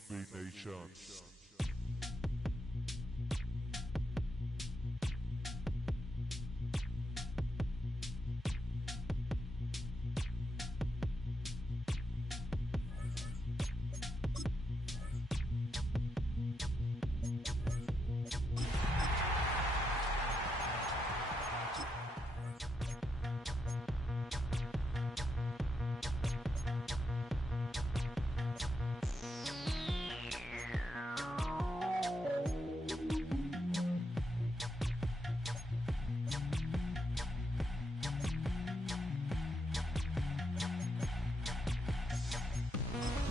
SB Nation.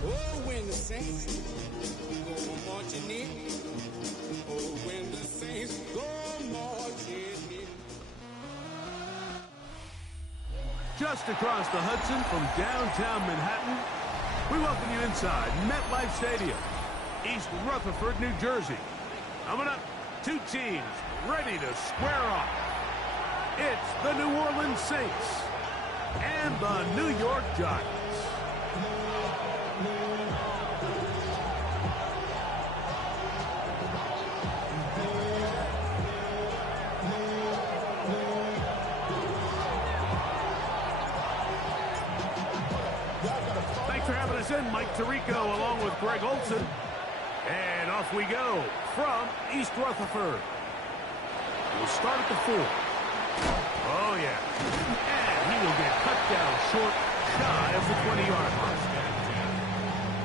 Oh, when the saints go marching in. Oh, when the saints go marching in. Just across the Hudson from downtown Manhattan, we welcome you inside MetLife Stadium, East Rutherford, New Jersey. Coming up, two teams ready to square off. It's the New Orleans Saints and the New York Giants. Thanks for having us in, Mike Tirico, along with Greg Olson. And off we go from East Rutherford. We'll start at the 4. Oh, yeah. And he will get cut down short, shy of the 20-yard line.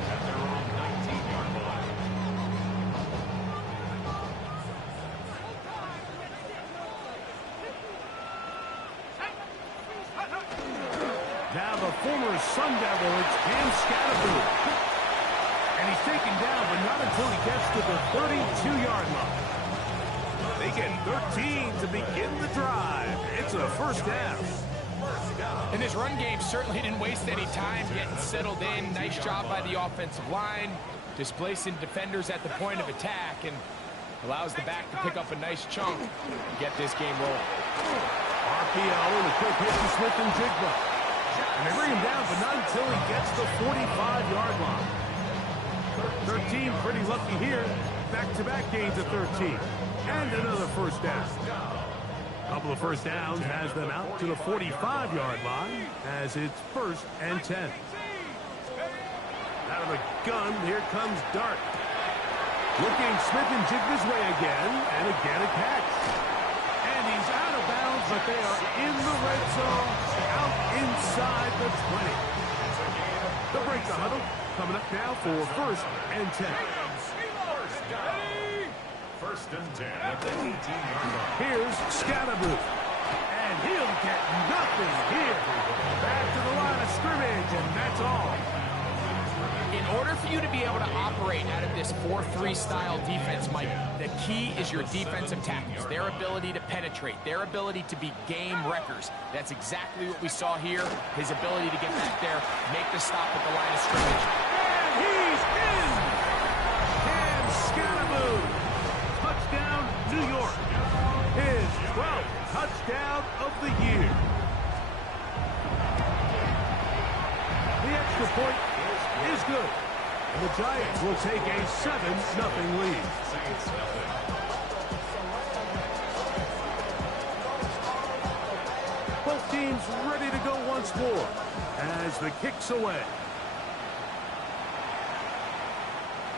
At their own 19-yard line. Now the former Sun Devil, it's Cam Scatterboot. And he's taken down, but not until he gets to the 32-yard line. They get 13 to begin the drive. It's a first down. And this run game certainly didn't waste any time getting settled in. Nice job by the offensive line, displacing defenders at the point of attack, and allows the back to pick up a nice chunk and get this game rolling. RPO and a quick hit to Smith and Jigba. And they bring him down, but not until he gets the 45-yard line. 13, pretty lucky here. Back-to-back gains of 13. And another first down. A couple of first downs has them out to the 45-yard line as it's 1st and 10. Out of the gun, here comes Dart. Looking Smith and Jigba's way again, and again a catch. And he's out of bounds, but they are in the red zone, out inside the 20. The break the huddle, coming up now for 1st and 10. First and 10 at the 18-yard line. Here's Scatterboot. And he'll get nothing here. Back to the line of scrimmage, and that's all. In order for you to be able to operate out of this 4-3 style defense, Mike, the key is your defensive tackles, their ability to penetrate, their ability to be game wreckers. That's exactly what we saw here, his ability to get back there, make the stop at the line of scrimmage. And he's in! Cam Scatterboot. Touchdown, New York. His 12th touchdown of the year. The extra point is good. And the Giants will take a 7-0 lead. Saints nothing. Both teams ready to go once more as the kick's away.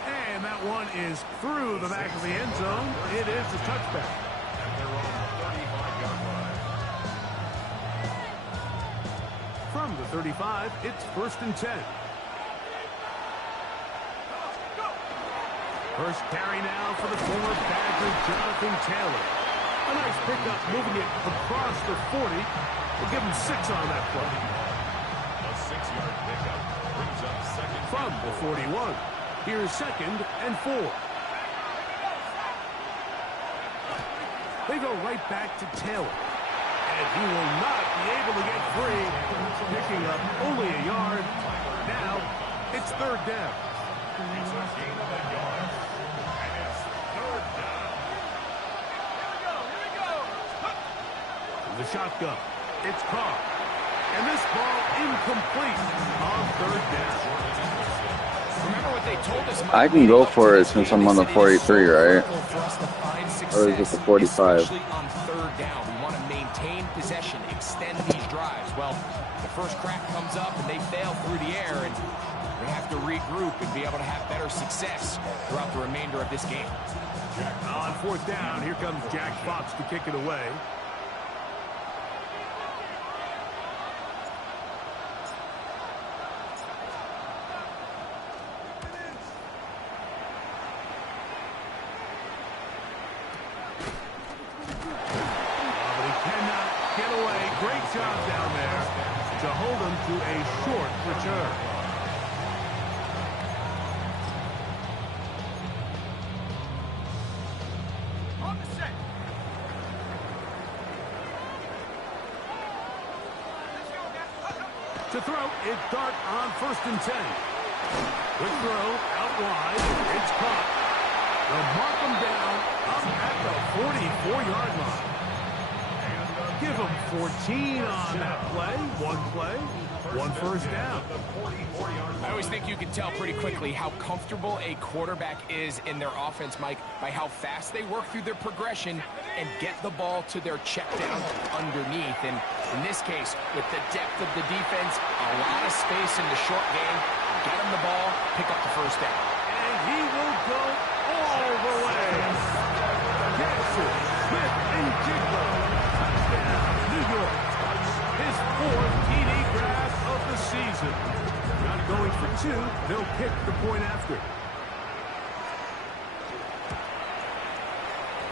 And that one is through the back of the end zone. It is a touchback. At their own 35-yard line. From the 35, it's 1st and 10. First carry now for the former Badger, Jonathan Taylor. A nice pickup, moving it across the 40. We'll give him 6 on that play. A 6-yard pickup brings up second. From the 41, here's 2nd and 4. They go right back to Taylor. And he will not be able to get free. Picking up only a yard. Now, it's 3rd down. It's a gain of a yard. And it's 3rd down. The shotgun. It's Carr. And this ball incomplete on 3rd down. Remember what they told us I can go for it since I'm on the 43, right? Or is it the 45? Especially on third down. We want to maintain possession, extend these drives. Well, the first crack comes up and they fail through the air, and they have to regroup and be able to have better success throughout the remainder of this game. On fourth down, here comes Jack Fox to kick it away. Great job down there to hold him to a short return. On the set. To throw, it's Dart on 1st and 10. Quick throw, out wide, it's caught. They'll mark him down up at the 44-yard line. Give him 14 on that play. One first down. I always think you can tell pretty quickly how comfortable a quarterback is in their offense, Mike, by how fast they work through their progression and get the ball to their check down underneath. And in this case, with the depth of the defense, a lot of space in the short game, get him the ball, pick up the first down. And he will go all the way. Jackson, Smith, and Jigba. New York, his 4th TD grab of the season. Not going for 2, they'll kick the point after.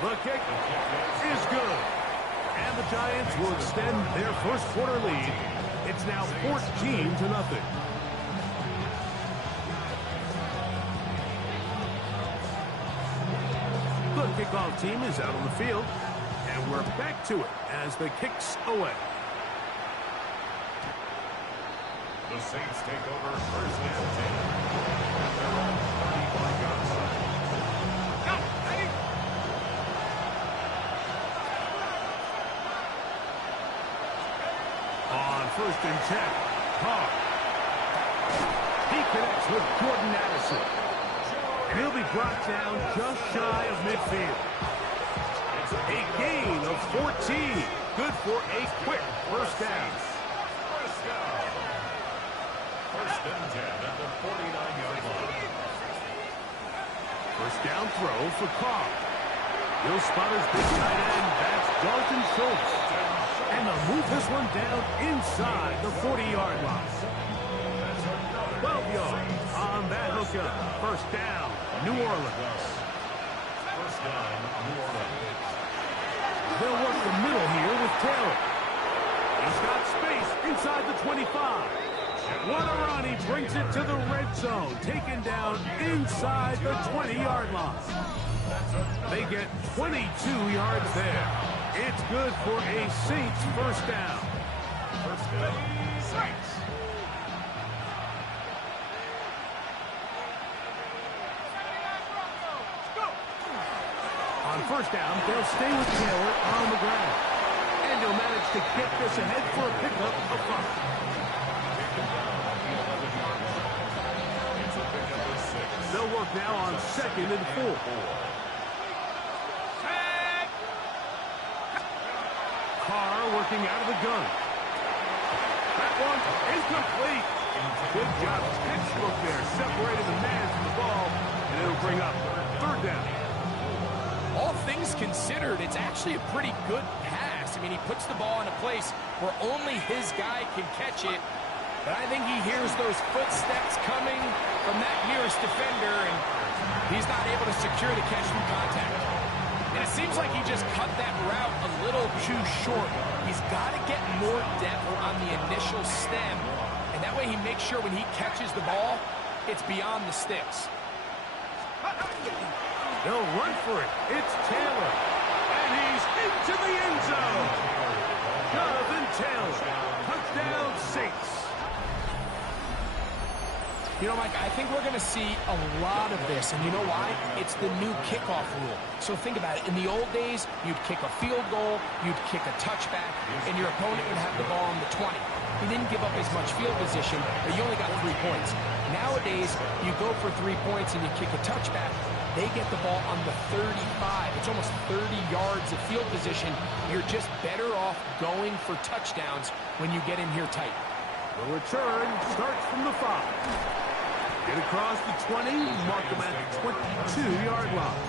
The kick is good. And the Giants will extend their first quarter lead. It's now 14-0. The kickoff team is out on the field. And we're back to it as the kick's away. The Saints take over 1st and 10. At their own 35-yard line. On 1st and 10, Carr. He connects with Jordan Addison. And he'll be brought down just shy of midfield. A gain of 14. Good for a quick first down. First and 10 at the 49-yard line. First down throw for Carr. He'll spot his big tight end. That's Dalton Schultz. And they'll move this one down inside the 40-yard line. 12 yards on that hookup. First down, New Orleans. First down, New Orleans. They'll work the middle here with Taylor. He's got space inside the 25. What a run. He brings it to the red zone. Taken down inside the 20-yard line. They get 22 yards there. It's good for a Saints first down. First down, Saints. On first down, they'll stay with Taylor on the ground. And he'll manage to get this ahead for a pickup of 5. They'll work now on 2nd and 4. Carr working out of the gun. That one incomplete. Good job. Pitchfork there. Separated the man from the ball. And it'll bring up 3rd down. All things considered, it's actually a pretty good pass. I mean, he puts the ball in a place where only his guy can catch it. But I think he hears those footsteps coming from that nearest defender, and he's not able to secure the catch through contact. And it seems like he just cut that route a little too short. He's got to get more depth on the initial stem, and that way he makes sure when he catches the ball, it's beyond the sticks. They'll run for it. It's Taylor. And he's into the end zone. Jonathan Taylor. Touchdown, Saints. You know, Mike, I think we're going to see a lot of this, and you know why? It's the new kickoff rule. So think about it. In the old days, you'd kick a field goal, you'd kick a touchback, and your opponent would have the ball on the 20. He didn't give up as much field position, but you only got 3 points. Nowadays, you go for 3 points and you kick a touchback. They get the ball on the 35. It's almost 30 yards of field position. You're just better off going for touchdowns when you get in here tight. The return starts from the 5. Get across the 20, mark them at the 22-yard line.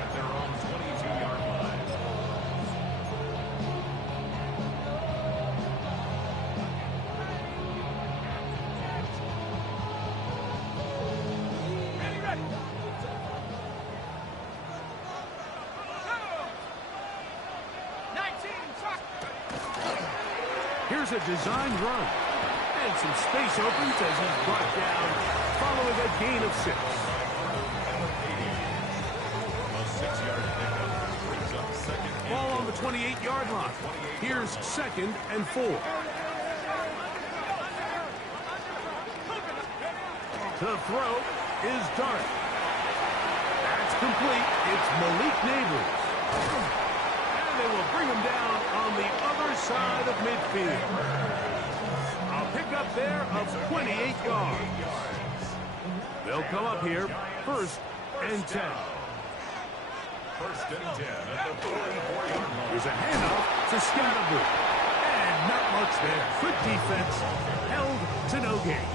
At their own 22-yard line. Here's a designed run. And some space opens as he's brought down following a gain of 6. A 6-yard pickup brings up second and Ball on the 28-yard line. Here's 2nd and 4. The throw is Dart. That's complete. It's Malik Neighbors. And they will bring him down on the other side of midfield. A pickup there of 28 yards. They'll come up here, 1st and 10. 1st and 10 at the 44-yard line. Here's a handoff to Scattergood. And not much there. Good defense, held to no gain.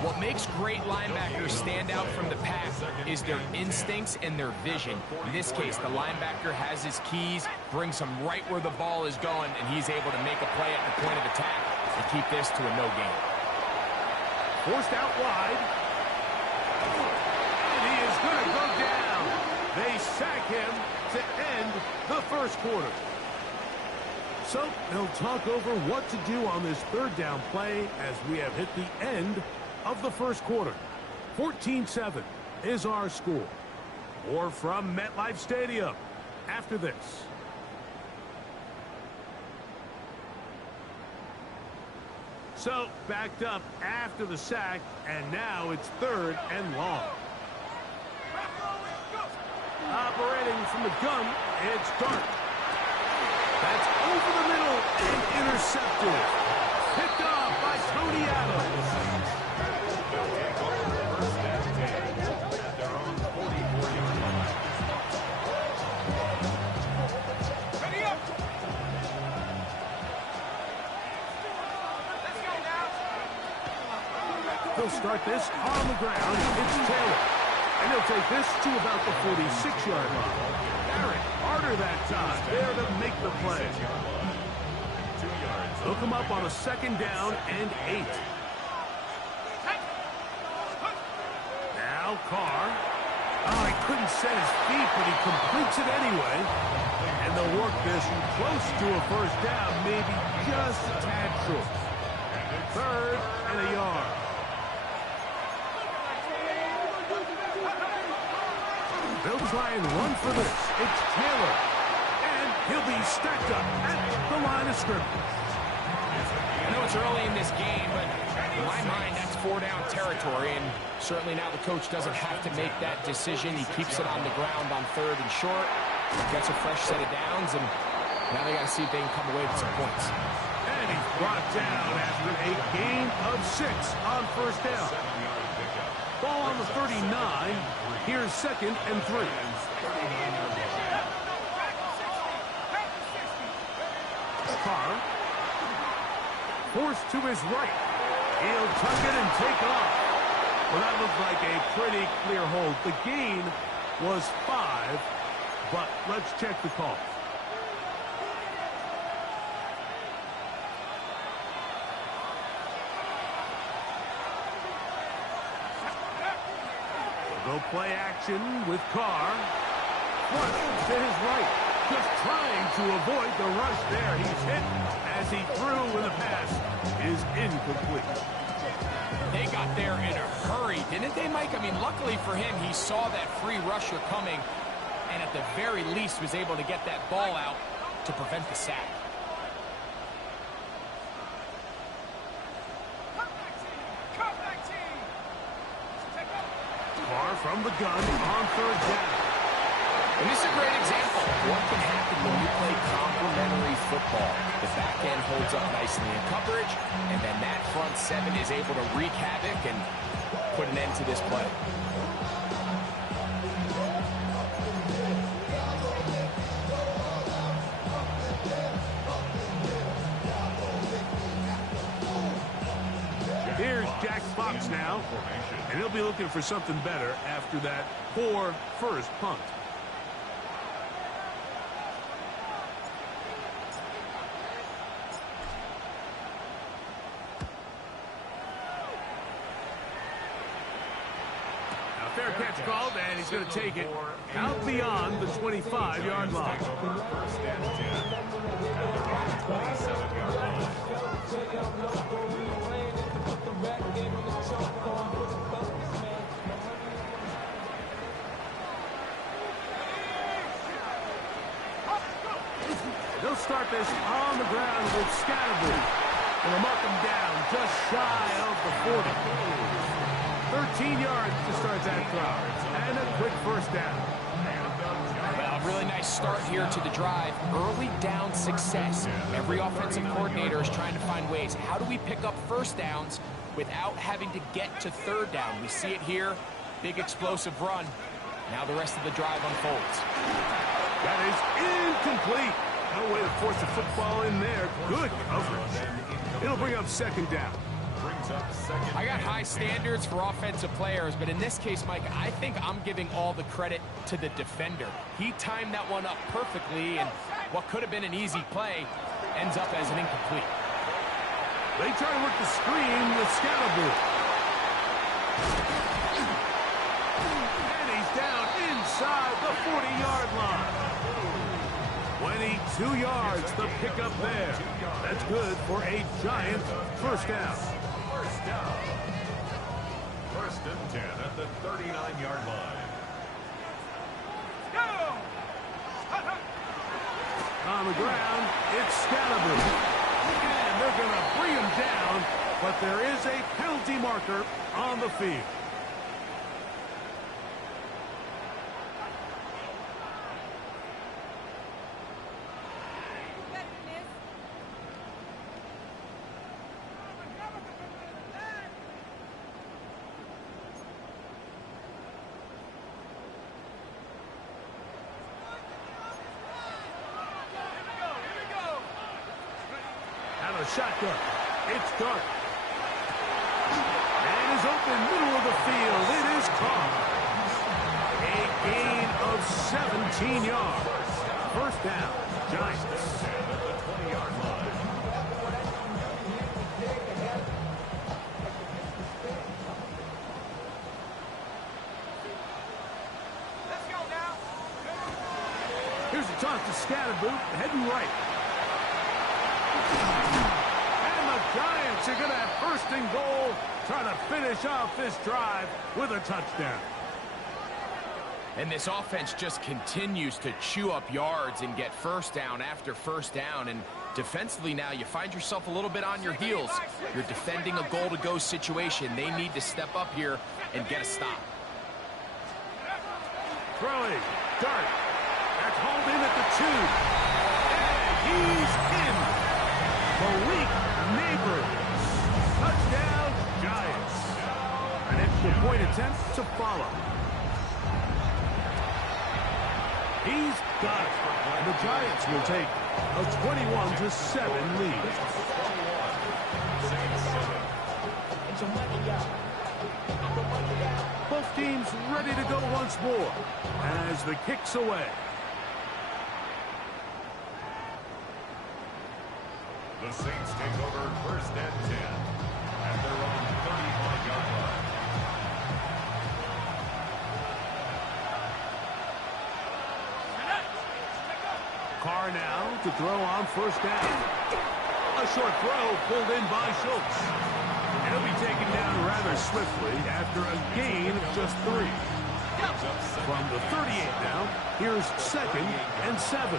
What makes great linebackers stand out from the pack is their instincts and their vision. In this case, the linebacker has his keys, brings him right where the ball is going, and he's able to make a play at the point of attack and keep this to a no gain. Forced out wide. And he is going to go down. They sack him to end the 1st quarter. So they'll talk over what to do on this 3rd down play as we have hit the end of the 1st quarter. 14-7 is our score. More from MetLife Stadium after this. So backed up after the sack, and now it's 3rd and long. Operating from the gun, it's Dart. That's over the middle and intercepted. Picked off by Tony Adams. He'll start this on the ground. It's Taylor. And he'll take this to about the 46-yard line. Barrett, harder that time. There to make the play. They'll come up on a 2nd down and 8. Now Carr. Oh, he couldn't set his feet, but he completes it anyway. And they'll work this close to a 1st down, maybe just a tad short. 3rd and a yard. They'll try and run for this. It's Taylor. And he'll be stacked up at the line of scrimmage. I know it's early in this game, but in my mind, that's 4-down territory, and certainly now the coach doesn't have to make that decision. He keeps it on the ground on 3rd and short, gets a fresh set of downs, and now they got to see if they can come away with some points. And he's brought down after a gain of 6 on 1st down. Ball on the 39. Here's 2nd and 3. Carr. Forced to his right. He'll tuck it and take off. Well, that looked like a pretty clear hold. The gain was 5, but let's check the call. Go play action with Carr. Flush to his right. Just trying to avoid the rush there. He's hit as he threw when the pass is incomplete. They got there in a hurry, didn't they, Mike? I mean, luckily for him, he saw that free rusher coming and at the very least was able to get that ball out to prevent the sack. Carr from the gun on 3rd down. And this is a great example of what can happen when you play complementary football. The back end holds up nicely in coverage, and then that front seven is able to wreak havoc and put an end to this play. Here's Jack Fox now, and he'll be looking for something better after that poor first punt. Now fair catch called, and he's going to take it out beyond the 25-yard line. First and 10 at their own 27-yard line. They'll start this on the ground with Scatterby. And they'll mark him down just shy of the 40. 13 yards to start that drive. And a quick first down. Well, really nice start here to the drive. Early down success. Every offensive coordinator is trying to find ways. How do we pick up first downs without having to get to third down? We see it here. Big explosive run. Now the rest of the drive unfolds. That is incomplete. No way to force the football in there. Good coverage. It'll bring up second down. I got high standards for offensive players, but in this case, Mike, I think I'm giving all the credit to the defender. He timed that one up perfectly, and what could have been an easy play ends up as an incomplete. They try to work the screen with Scatterby. And he's down inside the 40-yard line. 22 yards to pick up there. That's good for a giant first down. First and 10 at the 39-yard line. On the ground, it's Scatterby. And they're going to bring him down, but there is a penalty marker on the field. A shotgun. It's dark. And is open middle of the field. It is caught. A gain of 17 yards. First down. Giants. At the 20-yard line. Let's go now. Here's a toss to Scatterby, heading right. And the Giants are going to have first and goal, trying to finish off this drive with a touchdown. And this offense just continues to chew up yards and get first down after first down. And defensively now, you find yourself a little bit on your heels. You're defending a goal-to-go situation. They need to step up here and get a stop. Throwing. Dart. That's hauled in at the 2. And he's in. Malik Neighbors. Touchdown, Giants. An extra point attempt to follow. He's got it. And the Giants will take a 21-7 lead. Both teams ready to go once more as the kick's away. The Saints take over first and 10 at their own 35-yard line. Carr now to throw on first down. A short throw pulled in by Schultz. And he'll be taken down rather swiftly after a gain of just 3. From the 38 now, here's second and 7.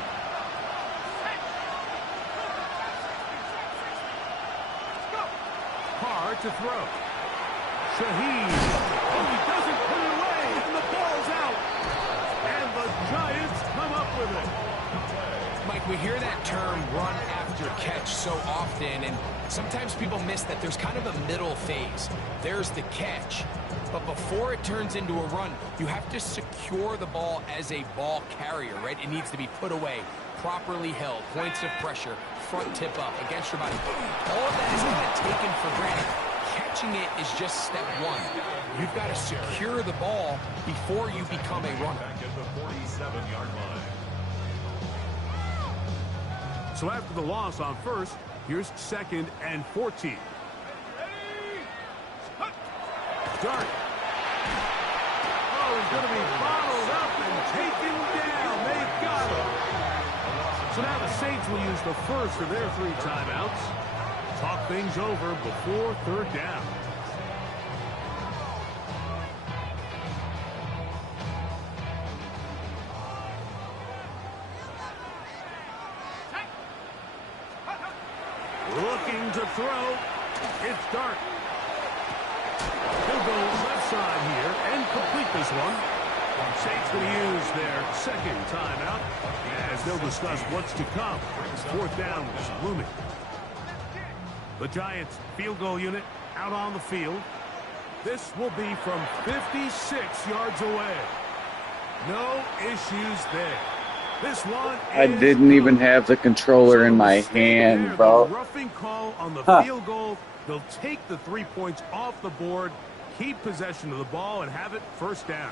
Carr to throw. Shaheed. Oh, he doesn't put it away, and the ball's out. And the Giants come up with it. Mike, we hear that term run after catch so often, and sometimes people miss that there's kind of a middle phase. There's the catch, but before it turns into a run, you have to secure the ball as a ball carrier, right? It needs to be put away, properly held, points of pressure, front tip up, against your body. All of that is kind of taken for granted. Catching it is just step one. You've got to secure the ball before you become a runner. Back at the 47-yard line. So after the loss on first, here's 2nd and 14. Start. Oh, he's going to be bottled up and taken down. They've got him. So now the Saints will use the first of their 3 timeouts. Talk things over before 3rd down. Looking to throw. It's Dart. He'll go left side here and complete this one. Saints going to use their 2nd timeout as they'll discuss what's to come. 4th down is looming. The Giants field goal unit out on the field. This will be from 56 yards away. No issues there. This one I didn't even have the controller in my hand, bro. The roughing call on the field goal. They'll take the 3 points off the board, keep possession of the ball, and have it 1st down.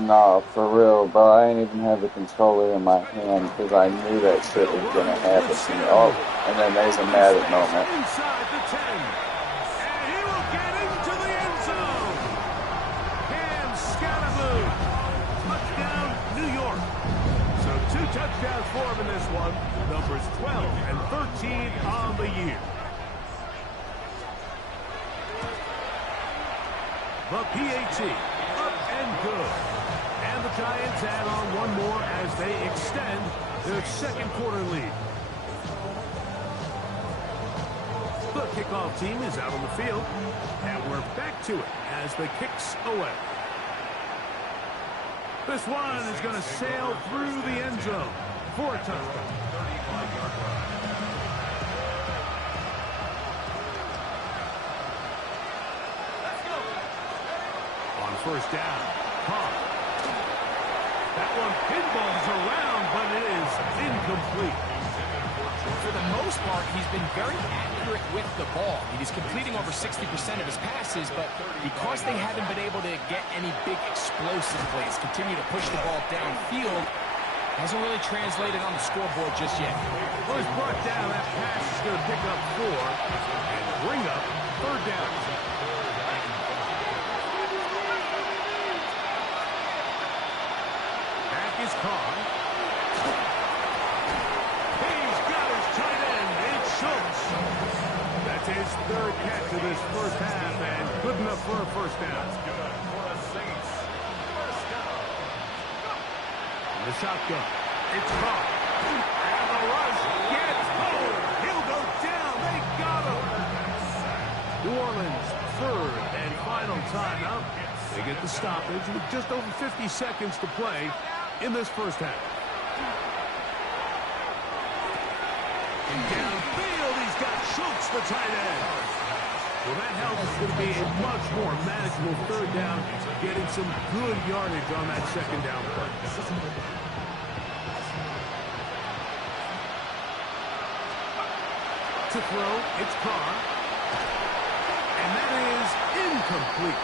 No, for real, bro. I ain't even have the controller in my hand because I knew that shit was going to happen to me. Oh, and then there's a magic moment. Inside the 10. And he will get into the end zone. Cam Scanaboo. Touchdown, New York. So 2 touchdowns for him in this one. Numbers 12 and 13 on the year. The PAT. And good. And the Giants add on one more as they extend their 2nd quarter lead. The kickoff team is out on the field, and we're back to it as the kicks away. This one is going to sail through the end zone for a touchdown. On 1st down, Carr. That one pinballs around, but it is incomplete. For the most part, he's been very accurate with the ball. He's completing over 60% of his passes, but because they haven't been able to get any big explosive plays, continue to push the ball downfield, hasn't really translated on the scoreboard just yet. Well, he's brought down. That pass is going to pick up 4 and bring up 3rd down. Is Carr. He's got his tight end. It's Schultz. That's his 3rd catch of this 1st half, and good enough for a 1st down. And the shotgun. It's Carr. And the rush gets home. He'll go down. They got him. New Orleans 3rd and final timeout. They get the stoppage with just over 50 seconds to play in this 1st half. And downfield, he's got Schultz, the tight end. Well, that help is going to be a much more manageable 3rd down, getting some good yardage on that 2nd down play. To throw, it's Carr. And that is incomplete.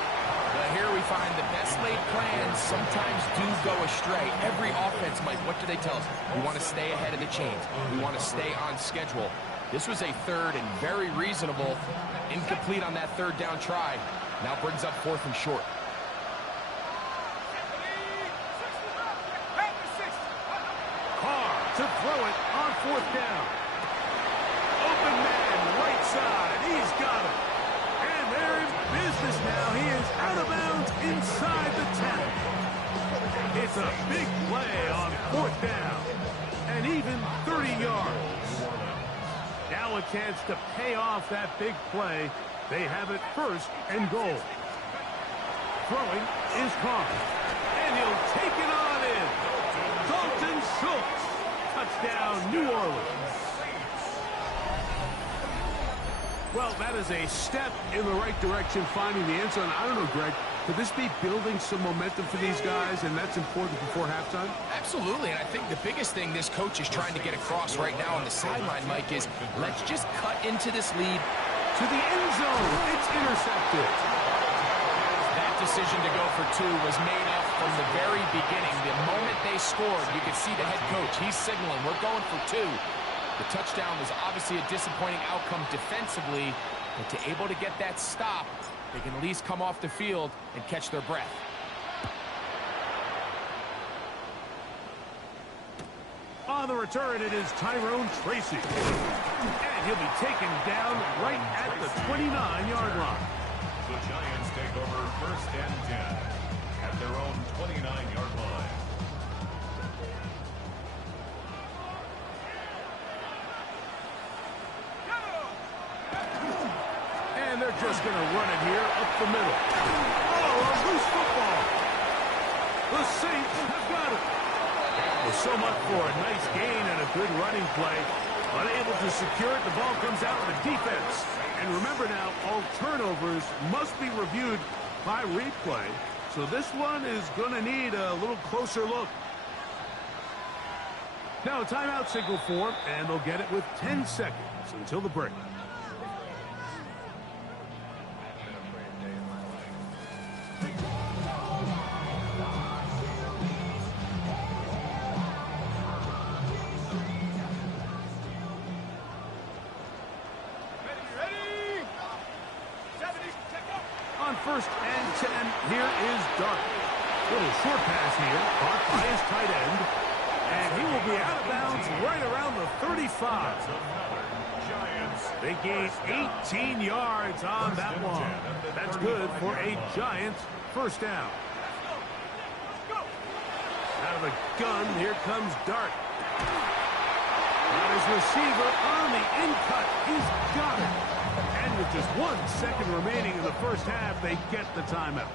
But here we find the best laid plans sometimes do go astray. Every offense, Mike, what do they tell us? We want to stay ahead of the chains. We want to stay on schedule. This was a 3rd and very reasonable. Incomplete on that 3rd down try. Now brings up 4th and short. Carr to throw it on 4th down. Open man, right side. He's got it. And they're in business now. He is out of bounds inside the 10. It's a big play on 4th down. And even 30 yards. Now a chance to pay off that big play. They have it 1st and goal. Throwing is Carr. And he'll take it on in. Dalton Schultz. Touchdown, New Orleans. Well, that is a step in the right direction, finding the end zone. I don't know, Greg, could this be building some momentum for these guys, and that's important before halftime? Absolutely, and I think the biggest thing this coach is trying to get across right now on the sideline, Mike, is let's just cut into this lead. To the end zone. It's intercepted. That decision to go for two was made up from the very beginning. The moment they scored, you could see the head coach. He's signaling, we're going for two. The touchdown was obviously a disappointing outcome defensively, but to able to get that stop, they can at least come off the field and catch their breath. On the return, it is Tyrone Tracy. And he'll be taken down right at the 29-yard line. The Giants take over 1st and 10 at their own 29-yard line. And they're just going to run it here up the middle. Oh, a loose football. The Saints have got it. Well, so much for a nice gain and a good running play. Unable to secure it, the ball comes out with the defense. And remember now, all turnovers must be reviewed by replay. So this one is going to need a little closer look. Now a timeout signal for them, and they'll get it with 10 seconds until the break. On 1st and 10, here is Dart. Little short pass here, caught by his tight end. And he will be out of bounds right around the 35. They gained 18 yards on that one. That's good for a Giants first down. Out of the gun, here comes Dart. Got his receiver on the in cut. He's got it. And with just 1 second remaining in the first half, they get the timeout.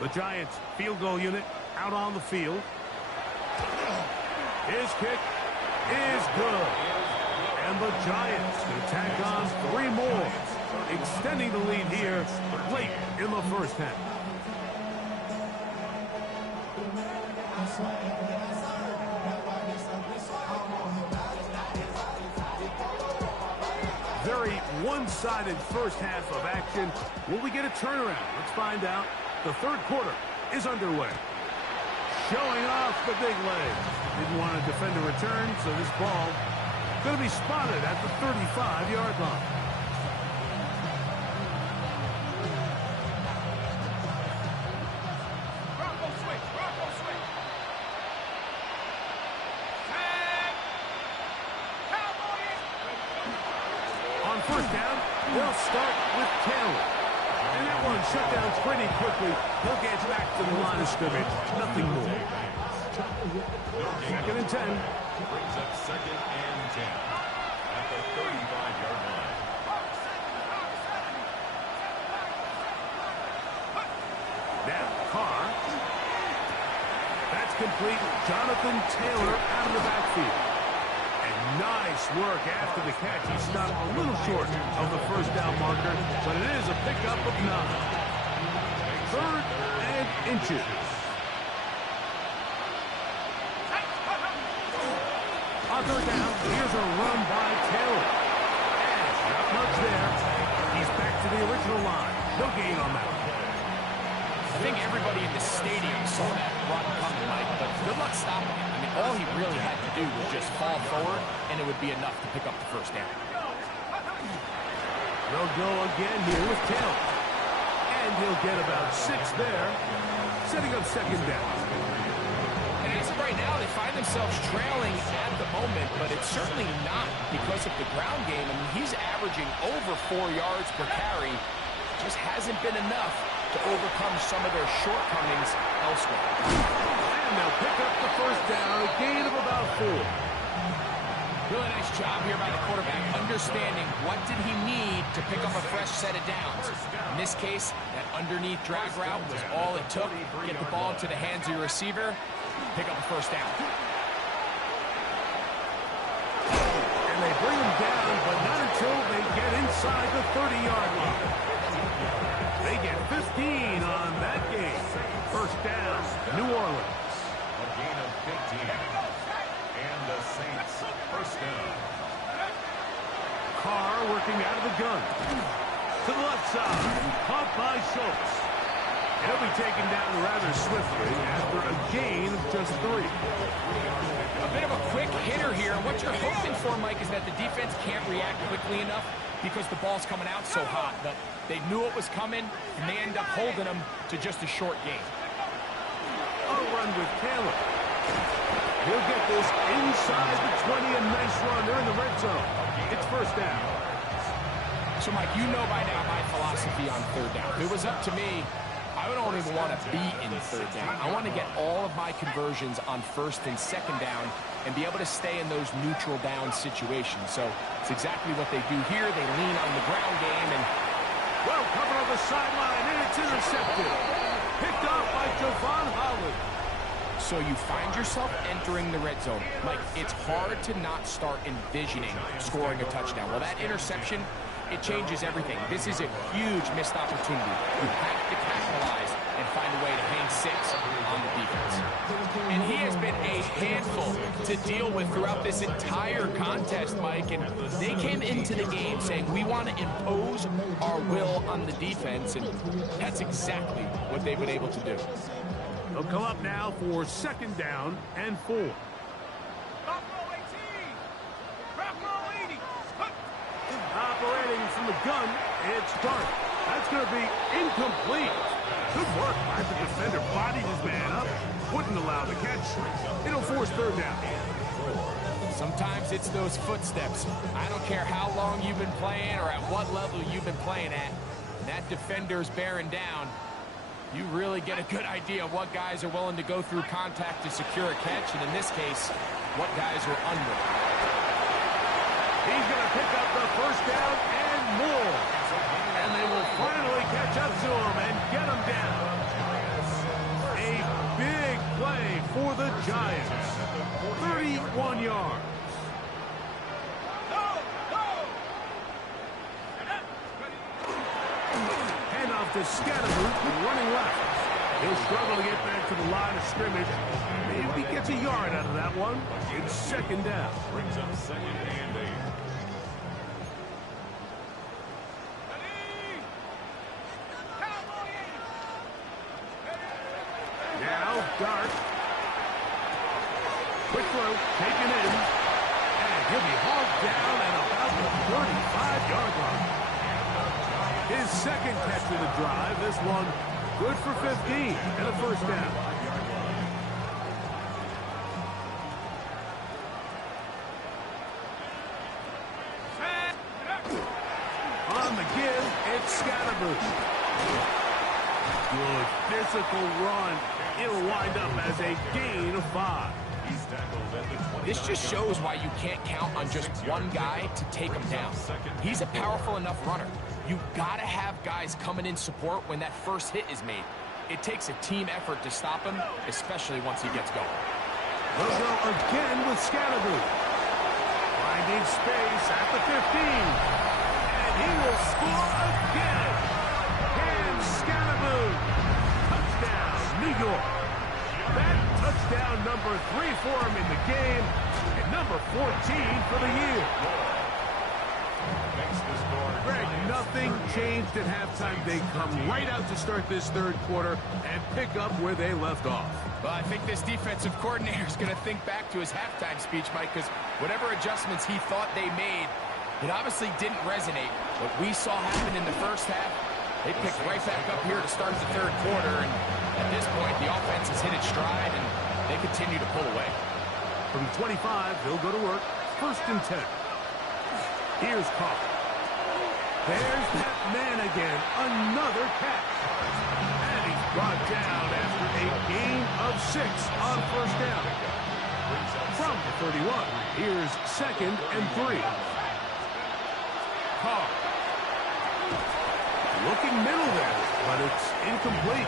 The Giants field goal unit out on the field. His kick is good. And the Giants can tack on 3 more, extending the lead here late in the first half. Very one-sided first half of action. Will we get a turnaround? Let's find out. The third quarter is underway. Showing off the big legs. Didn't want to defend a return, so this ball going to be spotted at the 35-yard line. On first down, they'll start with Taylor. And that one shut down pretty quickly. He'll get back to the line of scrimmage. Nothing more. 2nd and 10. Brings up 2nd and 10 at the 35-yard line. Now, Carr. That's complete. Jonathan Taylor out of the backfield. And nice work after the catch. He stopped a little short of the first down marker, but it is a pickup of 9. 3rd and inches. On 3rd down, here's a run by Taylor. And not much there. He's back to the original line. No gain on that. I think everybody in the stadium saw that run coming, Mike, but good luck stopping it. I mean, all he really had to do was just fall forward, and it would be enough to pick up the first down. They'll go again here with Taylor. And he'll get about 6 there, setting up 2nd down. And as of right now, they find themselves trailing at the moment, but it's certainly not because of the ground game. I mean, he's averaging over 4 yards per carry. Just hasn't been enough to overcome some of their shortcomings elsewhere. And they'll pick up the first down, a gain of about 4. Really nice job here by the quarterback, understanding what did he need to pick up a fresh set of downs. In this case, that underneath drag route was all it took. Get the ball into the hands of your receiver, pick up a first down. And they bring him down, but not until they get inside the 30-yard line. They get 15 on that game. First down, New Orleans. A gain of 15. And the Saints first down. Carr working out of the gun. To the left side, caught by Schultz. He'll be taken down rather swiftly after a gain of just 3. A bit of a quick hitter here, and what you're hoping for, Mike, is that the defense can't react quickly enough because the ball's coming out so hot. They knew it was coming, and they end up holding them to just a short gain. A run with Taylor. He'll get this inside the 20, a nice run. They're in the red zone. It's first down. So, Mike, you know by now my philosophy on third down. If it was up to me, I don't even want to be in third down. I want to get all of my conversions on first and second down and be able to stay in those neutral down situations. So it's exactly what they do here. They lean on the ground game and well covered on the sideline, and it's intercepted. Picked off by Javon Holland. so you find yourself entering the red zone. Mike, it's hard to not start envisioning scoring a touchdown. Well, that interception, it changes everything. This is a huge missed opportunity. You have to capitalize and find a way to hang 6 on the defense. And he has been a handful to deal with throughout this entire contest, Mike. And they came into the game saying, we want to impose our will on the defense. And that's exactly what they've been able to do. They'll come up now for second down and 4. Operating from the gun, it's Dart. That's going to be incomplete. Good work by the defender. Bodied his man up. Wouldn't allow the catch. It'll force third down. Sometimes it's those footsteps. I don't care how long you've been playing or at what level you've been playing at. That defender's bearing down. You really get a good idea of what guys are willing to go through contact to secure a catch, and in this case, what guys are under. He's going to pick up the first down and more. And they will finally catch up to him and get him down. A big play for the Giants. 31 yards. Hand off to Scatterboot, running left. He'll struggle to get back to the line of scrimmage. Maybe he gets a yard out of that one. It's second down. Brings up second and 8. Now, Dart. Quick throw, taken in. And he'll be hauled down at about the 35-yard line. His second catch of the drive. This one good for 15 and a first down. On the give, it's Scatterboot. Good physical run. It'll wind up as a gain of 5. He's tackled at the 20. This just shows why you can't count on just one guy to take him down. He's a powerful enough runner. You've got to have guys coming in support when that first hit is made. It takes a team effort to stop him, especially once he gets going. They'll go again with Scatterboot. Finding space at the 15. And he will score again. And Scatterboot. Touchdown, New York. That touchdown number 3 for him in the game. And number 14 for the year. Makes the score. Greg, nothing changed at halftime. They come right out to start this third quarter and pick up where they left off. Well, I think this defensive coordinator is going to think back to his halftime speech, Mike, because whatever adjustments he thought they made, it obviously didn't resonate. What we saw happen in the first half, they picked right back up here to start the third quarter, and at this point, the offense has hit its stride, and they continue to pull away. From 25, they'll go to work. First and 10. Here's Carr. There's that man again. Another catch. And he's brought down after a gain of 6 on first down. From the 31, here's 2nd and 3. Carr. Looking middle there, but it's incomplete.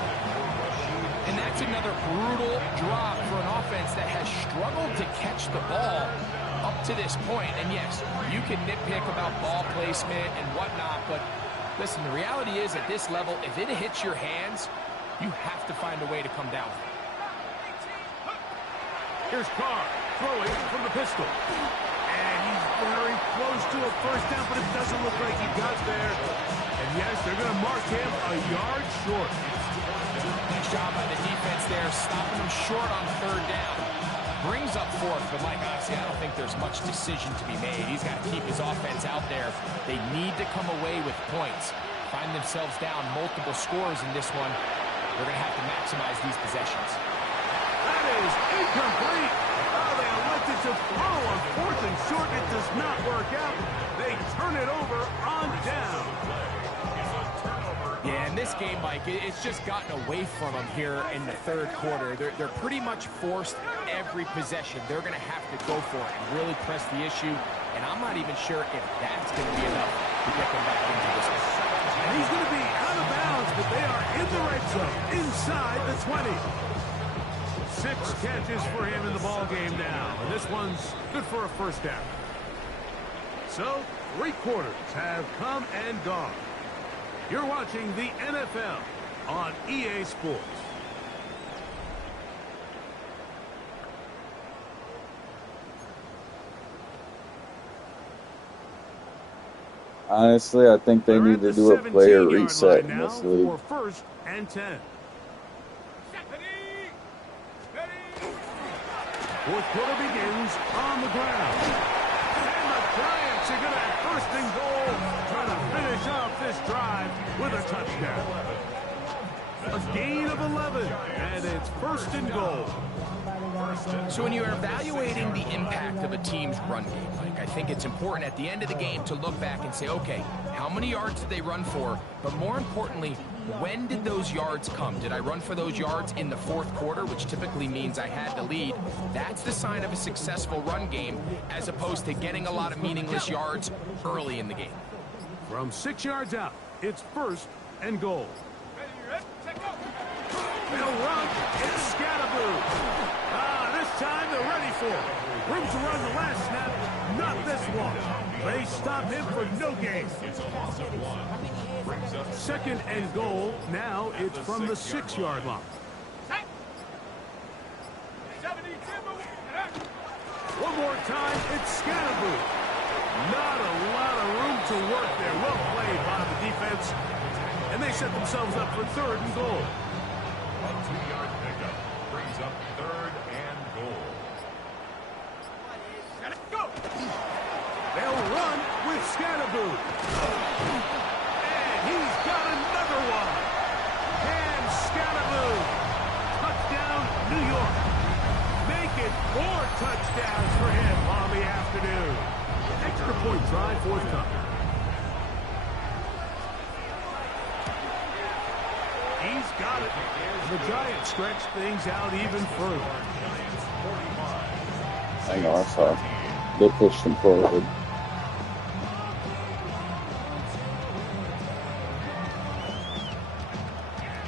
And that's another brutal drop for an offense that has struggled to catch the ball up to this point. And yes, you can nitpick about ball placement and whatnot, but listen, the reality is at this level, if it hits your hands, you have to find a way to come down. Here's Carr throwing from the pistol. And he's very close to a first down, but it doesn't look like he got there. And yes, they're going to mark him a yard short. Nice job by the defense there, stopping him short on 3rd down. Brings up 4th, but Mike, honestly, I don't think there's much decision to be made. He's got to keep his offense out there. They need to come away with points. Find themselves down multiple scores in this one. They're going to have to maximize these possessions. That is incomplete. Oh, they elected to throw on 4th and short. It does not work out. They turn it over on down. Yeah, in this game, Mike, it's just gotten away from them here in the 3rd quarter. They're pretty much forced every possession. They're going to have to go for it and really press the issue. And I'm not even sure if that's going to be enough to get them back into this one. And he's going to be out of bounds, but they are in the red zone, inside the 20. 6 catches for him in the ball game now. And this one's good for a first down. So, 3 quarters have come and gone. You're watching the NFL on EA Sports. Honestly, I think they need to do a player reset in this league. For 1st and 10. 4th quarter begins on the ground. And the Giants are going to have 1st and goal, trying to finish off this drive with a touchdown. A gain of 11, and it's 1st and goal. So when you're evaluating the impact of a team's run game, Mike, I think it's important at the end of the game to look back and say, okay, how many yards did they run for? But more importantly, when did those yards come? Did I run for those yards in the 4th quarter, which typically means I had the lead? That's the sign of a successful run game, as opposed to getting a lot of meaningless yards early in the game. From 6 yards out, it's 1st and goal. They'll run. It's Scatterboo. This time they're ready for it. Room to run the last snap, not this one. They stop him for no gain. 2nd and goal. Now it's from the 6-yard line. One more time, it's Scatterboo. Not a lot of room to work there. Well played by the defense. And they set themselves up for 3rd and goal. A 2-yard pickup brings up 3rd and goal. They'll run with Scatterboo. And he's got another one. And Scatterboo. Touchdown, New York. Make it 4 touchdowns for him on the afternoon. Extra point try forthcoming. He's got it. The Giants stretch things out even further. Hang on, I saw. They pushed him forward.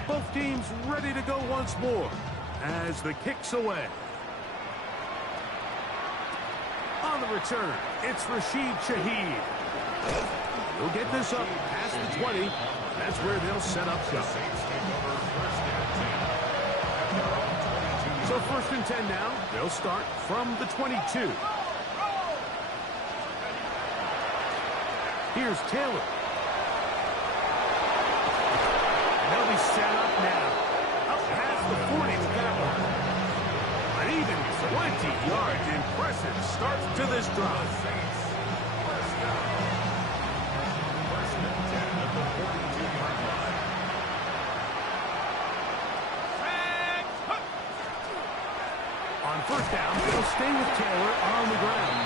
Both teams ready to go once more as the kick's away. On the return, it's Rashid Shaheed. He'll get this up past the 20. That's where they'll set up shop. So 1st and 10 now. They'll start from the 22. Here's Taylor. They'll be set up now. Up past the 40 with that one. An even 20 yards. Impressive start to this drive. On 1st down, they'll stay with Taylor on the ground.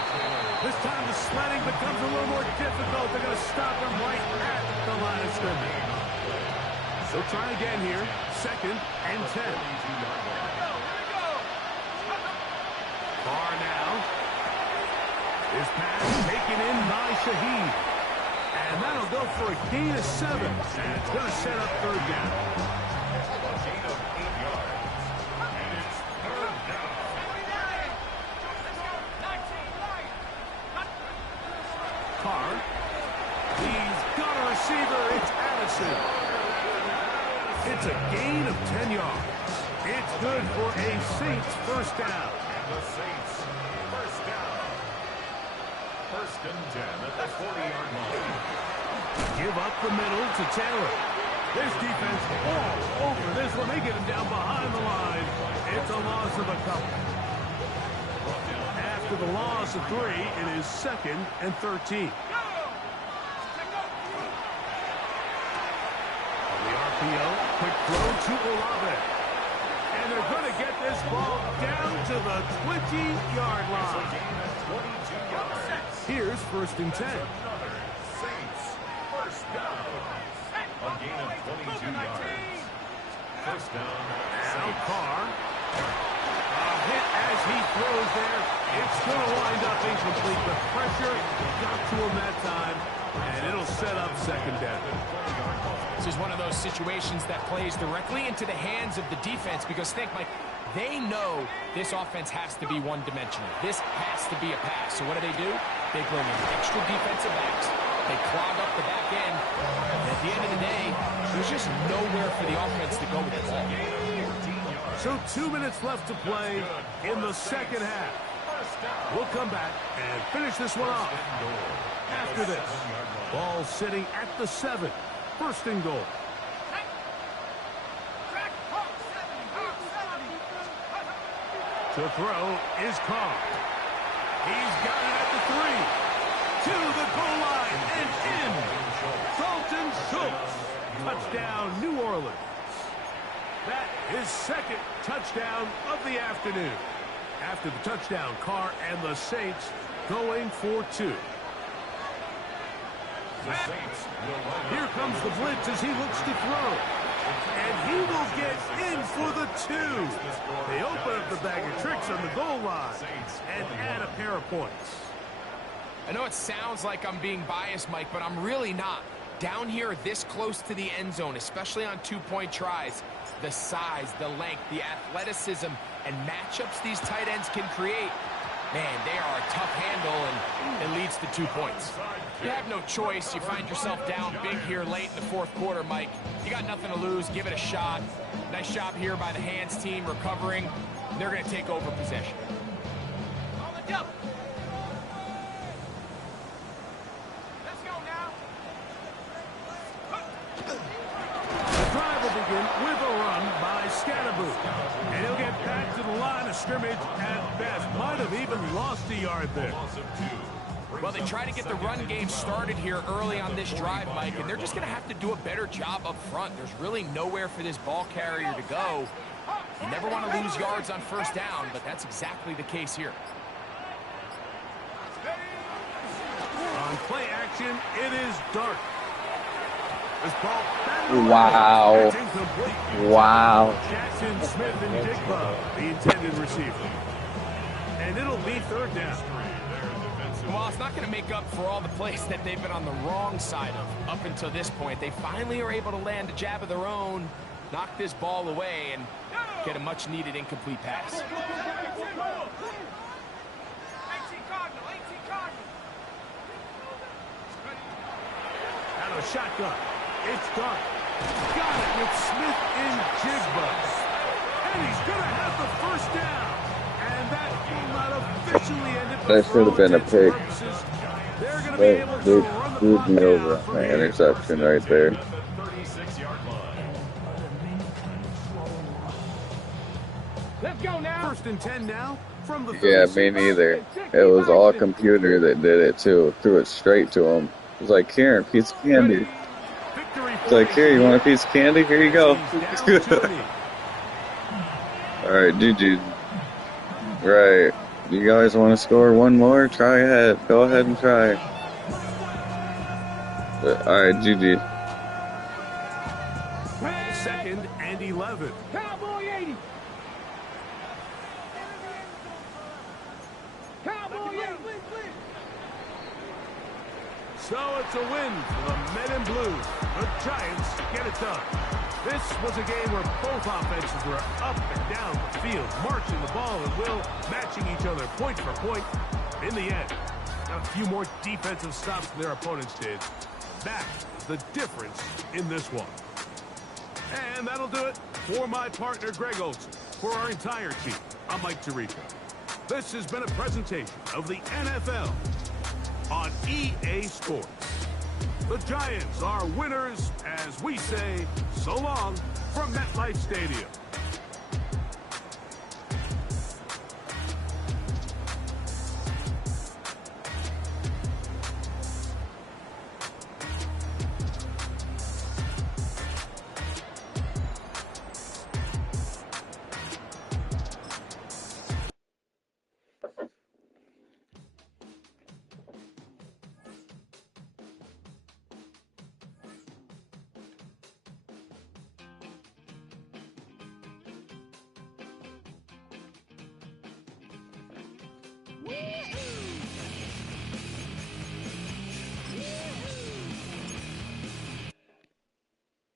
This time the sledding becomes a little more difficult. They're going to stop him right at the line of scrimmage. So try again here. 2nd and 10. Carr now. His pass taken in by Shaheed. And that'll go for a gain of 7. And it's going to set up third down. A gain of 8 yards. And it's third down. Carr. He's got a receiver. It's Addison. It's a gain of 10 yards. It's good for a Saints first down. And the Saints first down. First and 10 at the 40-yard line. Give up the middle to Taylor. This defense all over this one. They get him down behind the line. It's a loss of a couple. After the loss of 3, it is 2nd and 13. On the RPO, quick throw to Olave. And they're going to get this ball down to the 20-yard line. Here's 1st and 10. Saints first down. A gain of 22 yards. First down. Now Carr. A hit as he throws there. It's going to wind up incomplete. The pressure got to him that time, and it'll set up 2nd down. This is one of those situations that plays directly into the hands of the defense because think, Mike, they know this offense has to be one-dimensional. This has to be a pass. So what do? They bring in extra defensive backs. They clog up the back end. And at the end of the day, there's just nowhere for the offense to go with the ball. So 2 minutes left to play in the second half. We'll come back and finish this one off. After this, ball sitting at the 7. 1st and goal. To throw is Carr. He's got it at the 3. To the goal line and in. Dalton Schultz. Touchdown, New Orleans. That is 2nd touchdown of the afternoon. After the touchdown, Carr and the Saints going for 2. Here comes the blitz as he looks to throw. And he will get in for the 2. They open up the bag of tricks on the goal line and add a pair of points. I know it sounds like I'm being biased, Mike, but I'm really not. Down here this close to the end zone, especially on 2-point tries, the size, the length, the athleticism, and matchups these tight ends can create, man, they are a tough handle, and it leads to 2 points. You have no choice. You find yourself down big here late in the 4th quarter, Mike. You got nothing to lose. Give it a shot. Nice job here by the hands team recovering. They're going to take over possession. Let's go now. The drive will begin with a run by Scatterboo. And he'll get back to the line of scrimmage at best. Might have even lost a yard there. Well, they try to get the run game started here early on this drive, Mike, and they're just going to have to do a better job up front. There's really nowhere for this ball carrier to go. You never want to lose yards on 1st down, but that's exactly the case here. On play action, it is Dart. This ball. Wow. It's incomplete. Wow. Jackson Smith and Jigba, the intended receiver. And it'll be 3rd down. Well, it's not going to make up for all the plays that they've been on the wrong side of up until this point. They finally are able to land a jab of their own, knock this ball away, and get a much-needed incomplete pass. 18 Cardinal. Out of shotgun. It's Dart. Got it with Smith and Jigba. And he's going to have the 1st down. And that will not officially end it. That should have been a pick. They're going to be able to run the Screwed clock me down over. from My here. interception right there. 36-yard line. Let's go now. 1st and 10 now from the Yeah, 36. me neither. It was all computer that did it too. Threw it straight to him. It was like, here, a piece of candy. Victory It's like, here, you want a piece of candy? Here you go. Down 20. Alright, GG. Right. You guys want to score one more? Try ahead. Go ahead and try. Alright, GG. 2nd and 11. Cowboy 80. So it's a win for the Men in Blue. The Giants get it done. This was a game where both offenses were up and down the field, marching the ball at will, matching each other point for point. In the end, got a few more defensive stops than their opponents did. That is the difference in this one. And that'll do it for my partner, Greg Olson. For our entire team, I'm Mike Tirico. This has been a presentation of the NFL on EA Sports. The Giants are winners as we say so long from MetLife Stadium. Wee!